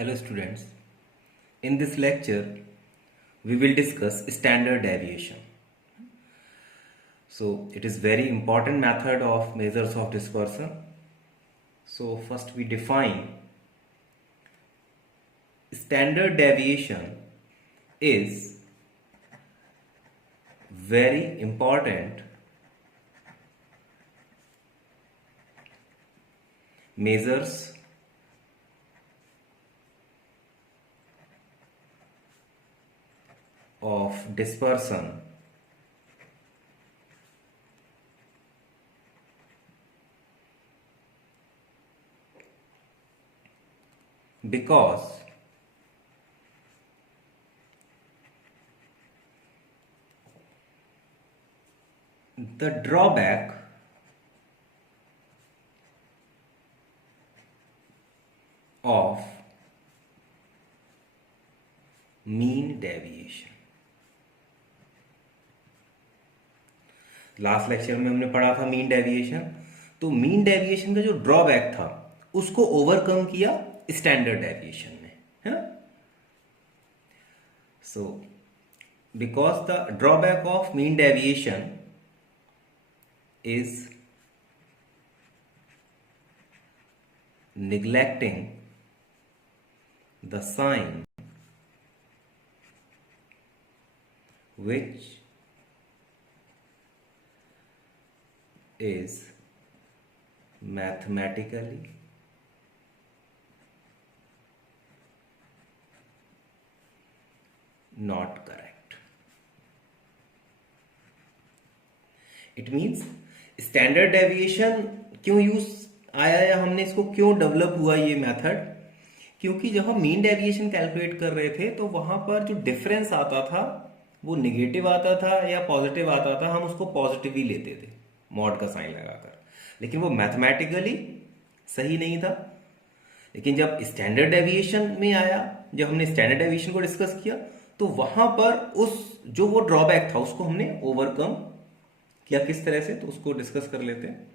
Hello students, in this lecture we will discuss standard deviation. So it is very important method of measures of dispersion. So first we define standard deviation is very important measures of dispersion because the drawback of mean deviation. Last lecture में हमने पढ़ा था mean deviation. तो mean deviation का जो drawback था उसको overcome किया स्टैंडर्ड डेविएशन ने, है ना. So because the drawback of mean deviation is neglecting the sign which is mathematically not correct. It means standard deviation क्यों यूज आया या हमने इसको क्यों डेवलप हुआ ये मेथड, क्योंकि जब हम मीन डेविएशन कैलकुलेट कर रहे थे तो वहां पर जो डिफरेंस आता था वो निगेटिव आता था या पॉजिटिव आता था, हम उसको पॉजिटिव ही लेते थे मॉड का साइन लगाकर, लेकिन वो मैथमेटिकली सही नहीं था. लेकिन जब स्टैंडर्ड डेविएशन में आया, जब हमने स्टैंडर्ड डेविएशन को डिस्कस किया तो वहां पर उस जो वो ड्रॉबैक था उसको हमने ओवरकम किया. किस तरह से, तो उसको डिस्कस कर लेते हैं.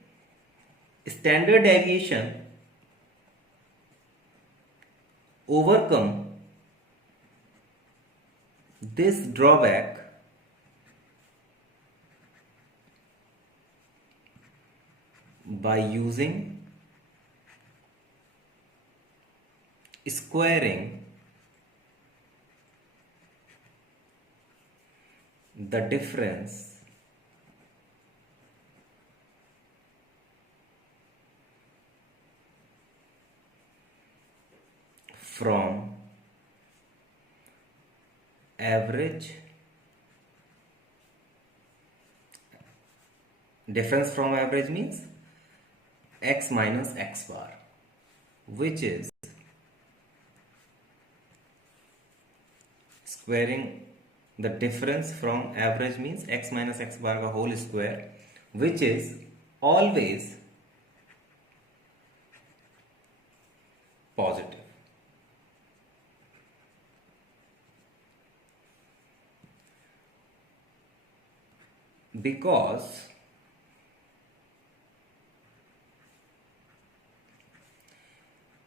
Standard deviation overcome this drawback by using squaring the difference from average, difference from average means x minus x bar, which is squaring the difference from average means x minus x bar का whole square, which is always positive. Because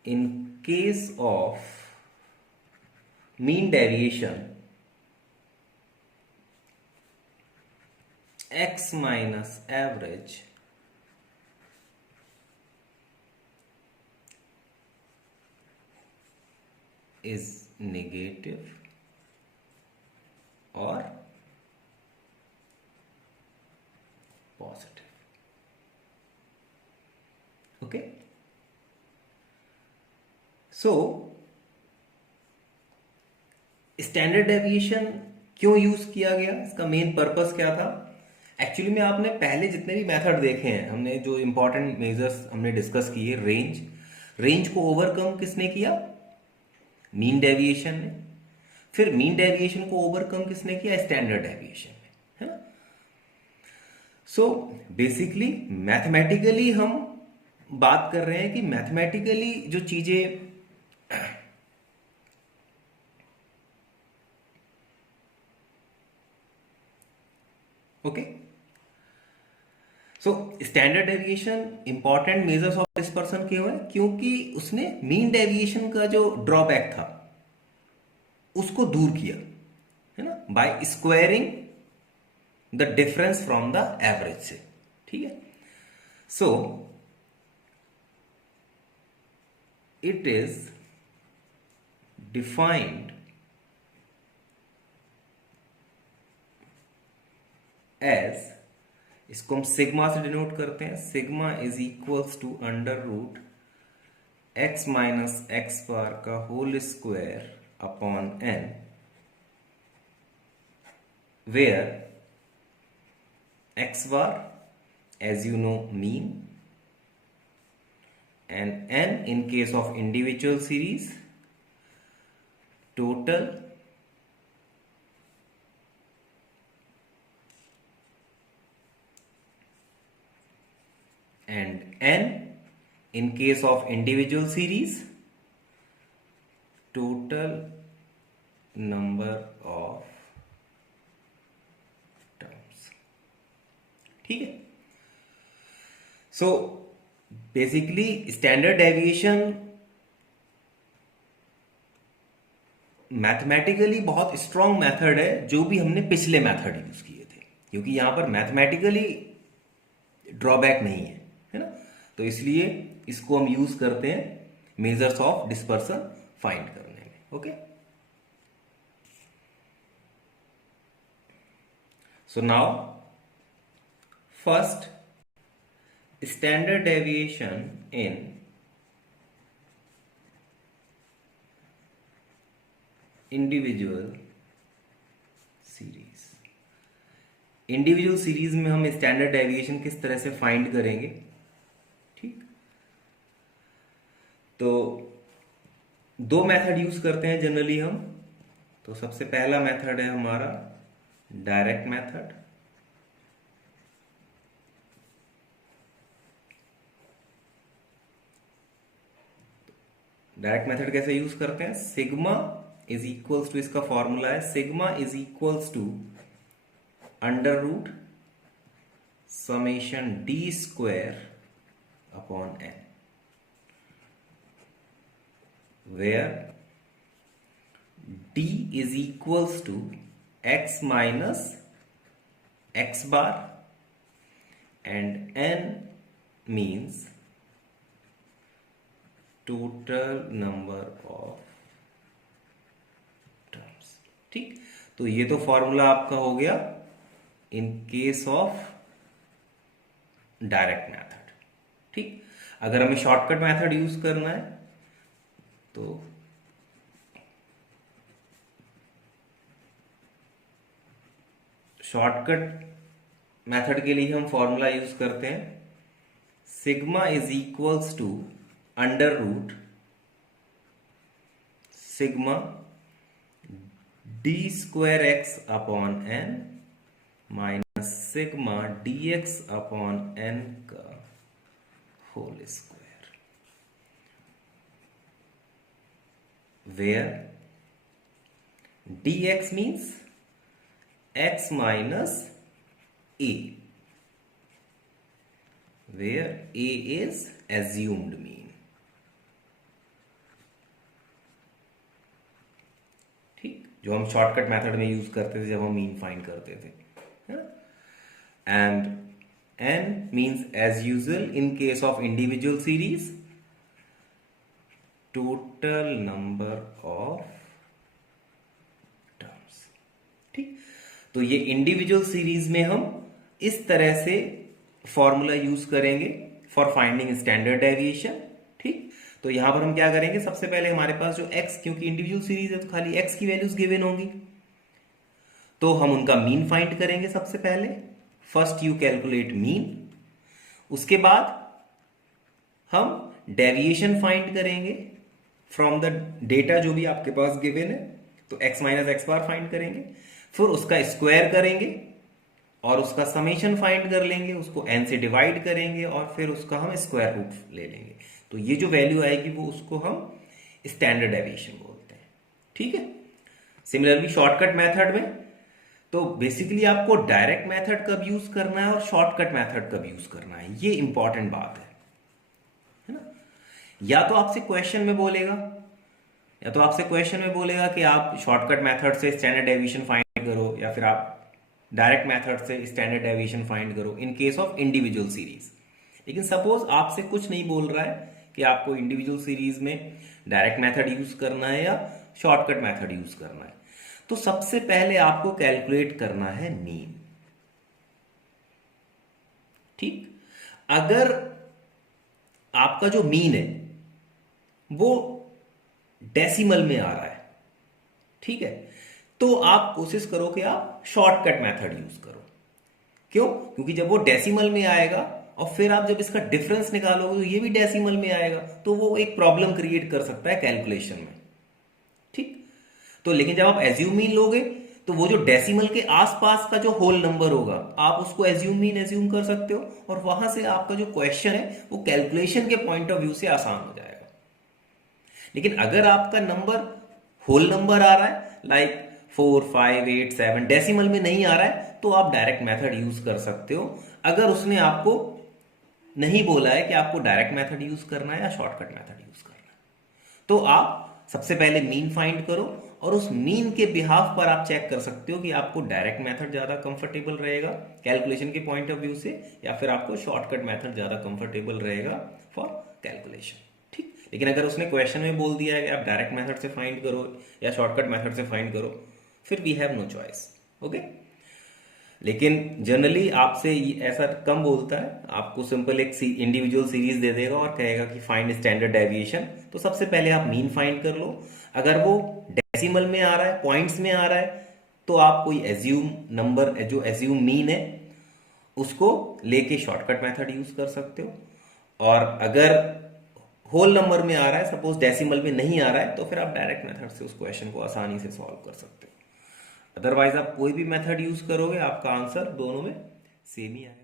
in case of mean deviation, x minus average is negative or positive. Okay, so standard deviation क्यों use किया गया, इसका main purpose क्या था. Actually में आपने पहले जितने भी मेथड देखे हैं, हमने जो इंपॉर्टेंट मेजर्स हमने डिस्कस किए, रेंज को ओवरकम किसने किया, मीन डेविएशन ने. फिर मीन डेविएशन को ओवरकम किसने किया, स्टैंडर्ड डेविएशन ने, है ना. सो बेसिकली मैथमेटिकली हम बात कर रहे हैं कि मैथमेटिकली जो चीजें okay so standard deviation important measures of dispersion क्यों है? क्योंकि उसने मीन डेविएशन का जो ड्रॉबैक था उसको दूर किया, है ना, by squaring the difference from the average से। ठीक है, so it is defined as, इसको हम सिग्मा से डिनोट करते हैं, sigma is equals to under root x minus x bar का whole square upon N, where x bar as you know mean and n in case of individual series total and n in case of individual series total number of terms। ठीक है, so basically standard deviation mathematically बहुत strong method है, जो भी हमने पिछले method use किए थे, क्योंकि यहां पर मैथमेटिकली ड्रॉबैक नहीं है ना, तो इसलिए इसको हम यूज करते हैं मेजर्स ऑफ डिस्पर्सन फाइंड करने में। Okay, so now first, standard deviation in individual series। Individual series में हम स्टैंडर्ड डेविएशन किस तरह से फाइंड करेंगे? ठीक, तो दो मेथड यूज करते हैं जनरली हम। तो सबसे पहला मेथड है हमारा डायरेक्ट मेथड, डायरेक्ट मेथड कैसे यूज करते हैं? सिग्मा इज इक्वल्स टू, इसका फॉर्मूला है sigma is equals to under root summation D square upon N, where D is equals to X minus x bar and N means total number of terms. ठीक, तो ये तो formula आपका हो गया in case of direct method. ठीक, अगर हमें शॉर्टकट मेथड यूज करना है तो शॉर्टकट मेथड के लिए हम फॉर्मूला यूज करते हैं sigma is equals to under root sigma d square x upon n minus sigma d x upon n का whole square, where d x means x minus a, where a is assumed mean। ठीक, जो हम shortcut method में use करते थे जब हम mean find करते थे, and N means as usual in case of individual series total number of terms. ठीक, तो ये इंडिविजुअल सीरीज में हम इस तरह से फॉर्मूला यूज करेंगे फॉर फाइंडिंग स्टैंडर्ड डेविएशन। ठीक, तो यहां पर हम क्या करेंगे, सबसे पहले हमारे पास जो x, क्योंकि इंडिविजुअल सीरीज है तो खाली x की वैल्यूज गिवन होंगी, तो हम उनका मीन फाइंड करेंगे। सबसे पहले फर्स्ट यू कैलकुलेट मीन, उसके बाद हम डेविएशन फाइंड करेंगे फ्रॉम द डेटा जो भी आपके पास गिवन है, तो x माइनस एक्स बार फाइंड करेंगे, फिर उसका स्क्वायर करेंगे और उसका समेशन फाइंड कर लेंगे, उसको n से डिवाइड करेंगे और फिर उसका हम स्क्वायर रूट ले लेंगे, तो ये जो वैल्यू आएगी वो उसको हम स्टैंडर्ड डेविएशन बोलते हैं। ठीक है, सिमिलरली शॉर्टकट मेथड में तो बेसिकली आपको डायरेक्ट मेथड कब यूज करना है और शॉर्टकट मेथड कब यूज करना है, ये इंपॉर्टेंट बात है ना। या तो आपसे क्वेश्चन में बोलेगा कि आप शॉर्टकट मेथड से स्टैंडर्ड डेविएशन फाइंड करो, या फिर आप डायरेक्ट मेथड से स्टैंडर्ड डेविएशन फाइंड करो इन केस ऑफ इंडिविजुअल सीरीज। लेकिन सपोज आपसे कुछ नहीं बोल रहा है कि आपको इंडिविजुअल सीरीज में डायरेक्ट मेथड यूज करना है या शॉर्टकट मेथड यूज करना है, तो सबसे पहले आपको कैलकुलेट करना है मीन। ठीक, अगर आपका जो मीन है वो डेसिमल में आ रहा है, ठीक है, तो आप कोशिश करो कि आप शॉर्टकट मेथड यूज करो। क्यों? क्योंकि जब वो डेसिमल में आएगा और फिर आप जब इसका डिफरेंस निकालोगे तो ये भी डेसिमल में आएगा, तो वो एक प्रॉब्लम क्रिएट कर सकता है कैलकुलेशन में। ठीक, तो लेकिन जब आप एज्यूम मीन लोगे तो वो जो डेसिमल के आसपास का जो होल नंबर होगा आप उसको एज्यूम मीन एज्यूम कर सकते हो, और वहां से आपका जो क्वेश्चन है वो कैलकुलेशन के पॉइंट ऑफ व्यू से आसान हो जाएगा। लेकिन अगर आपका नंबर होल नंबर आ रहा है लाइक 4, 5, 8, 7 डेसिमल में नहीं आ रहा है, तो आप डायरेक्ट मेथड यूज कर सकते हो। अगर उसने आपको नहीं बोला है कि आपको डायरेक्ट मेथड यूज करना है या शॉर्टकट मेथड यूज करना है, तो आप सबसे पहले मीन फाइंड करो, और उस मीन के बिहाफ पर आप चेक कर सकते हो कि आपको डायरेक्ट मेथड ज्यादा कंफर्टेबल रहेगा कैलकुलेशन के पॉइंट ऑफ व्यू से, या फिर आपको शॉर्टकट मेथड ज्यादा कंफर्टेबल रहेगा फॉर कैलकुलेशन। ठीक, लेकिन अगर उसने क्वेश्चन में बोल दिया है कि आप डायरेक्ट मेथड से फाइंड करो या शॉर्टकट मेथड से फाइंड करो, फिर we have no choice. Okay, लेकिन जनरली आपसे ऐसा कम बोलता है, आपको सिंपल एक इंडिविजुअल सीरीज दे देगा और कहेगा कि फाइंड स्टैंडर्ड डेविएशन। तो सबसे पहले आप मीन फाइंड कर लो, अगर वो डेसिमल में आ रहा है, पॉइंट्स में आ रहा है, तो आप कोई एज्यूम नंबर, जो एज्यूम मीन है उसको लेके शॉर्टकट मेथड यूज कर सकते हो। और अगर होल नंबर में आ रहा है, सपोज डेसिमल में नहीं आ रहा है, तो फिर आप डायरेक्ट मेथड से उस क्वेश्चन को आसानी से सॉल्व कर सकते हो। अदरवाइज आप कोई भी मेथड यूज करोगे आपका आंसर दोनों में सेम ही आएगा।